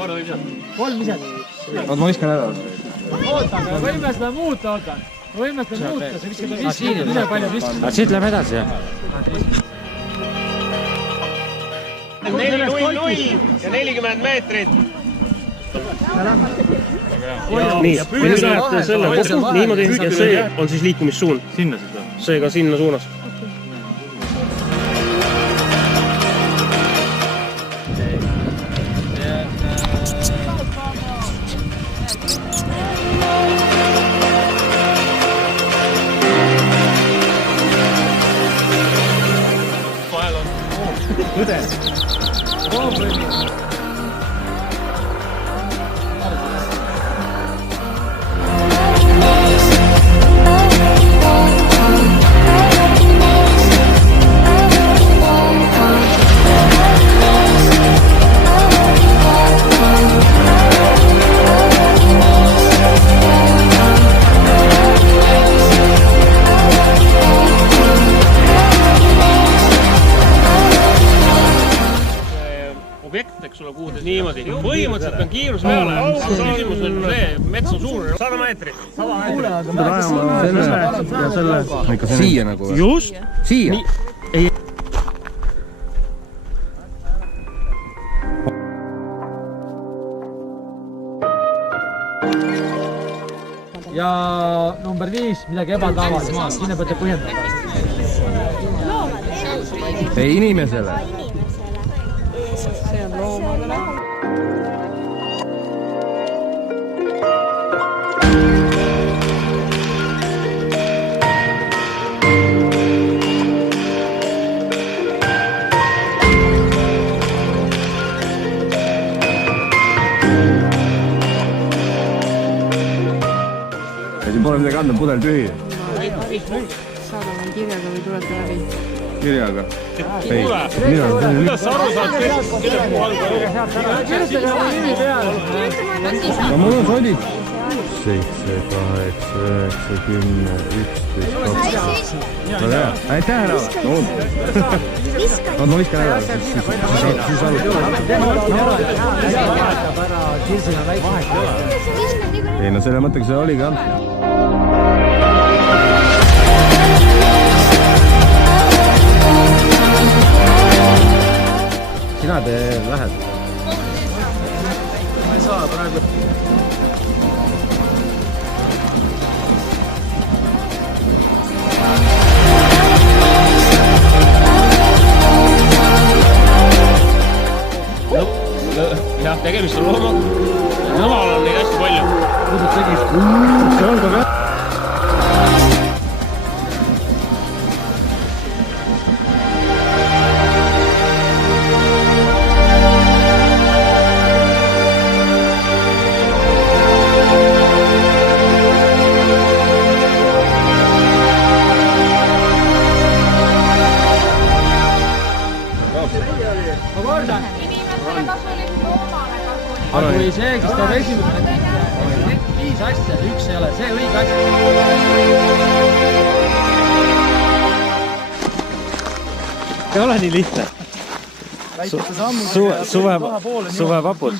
kolm iset. Oot, ma viskan ära. Oota, aga võime seda muuta, Võime seda muuta, see viskab viskab, ise palju viskab. Aga siit läheb edasi, jah? 4-0 ja 40 meetrit. Nii, ja nüüd lähete selle niimoodi ja see on siis liikumissuund. Sinna seda. Seega sinna suunas. Objekt, eks ole, kuhu niimoodi. Põhimõtteliselt on kiirus peale. Küsimus on see, mets on suur. 100 meetrit. Ja selle. Siia nagu. Just. Siia. Ja number 5, midagi ebatavalis. Sinne peate põhjendada. Ei inimesele. See on loomadele. Ja siin pole midagi anda, pudel tühi. Saadame kirjaga või tulete läbi? Kirjaga. Ei, kuidas sa aru saad, kelle muu alga? Kirjutage oma nimi peale. no mul on sodid. 7, 8, 9, 10, 11, 12. Aitäh ära. Ma viskan ära. Siis ei no selle mõttega see oligi jah. Sina te lähed. Ma ei saa praegu. Jah, tegemist on loomaga. Nõmal on neid hästi palju. Kuidas tegid? See on ka jah. Ma kordan. Inimesele kasulik, loomale kasulik. Aga kui see, kes teeb esimene 5 asja, üks ei ole see õige asja. Ei ole nii lihtne. Suvepapud.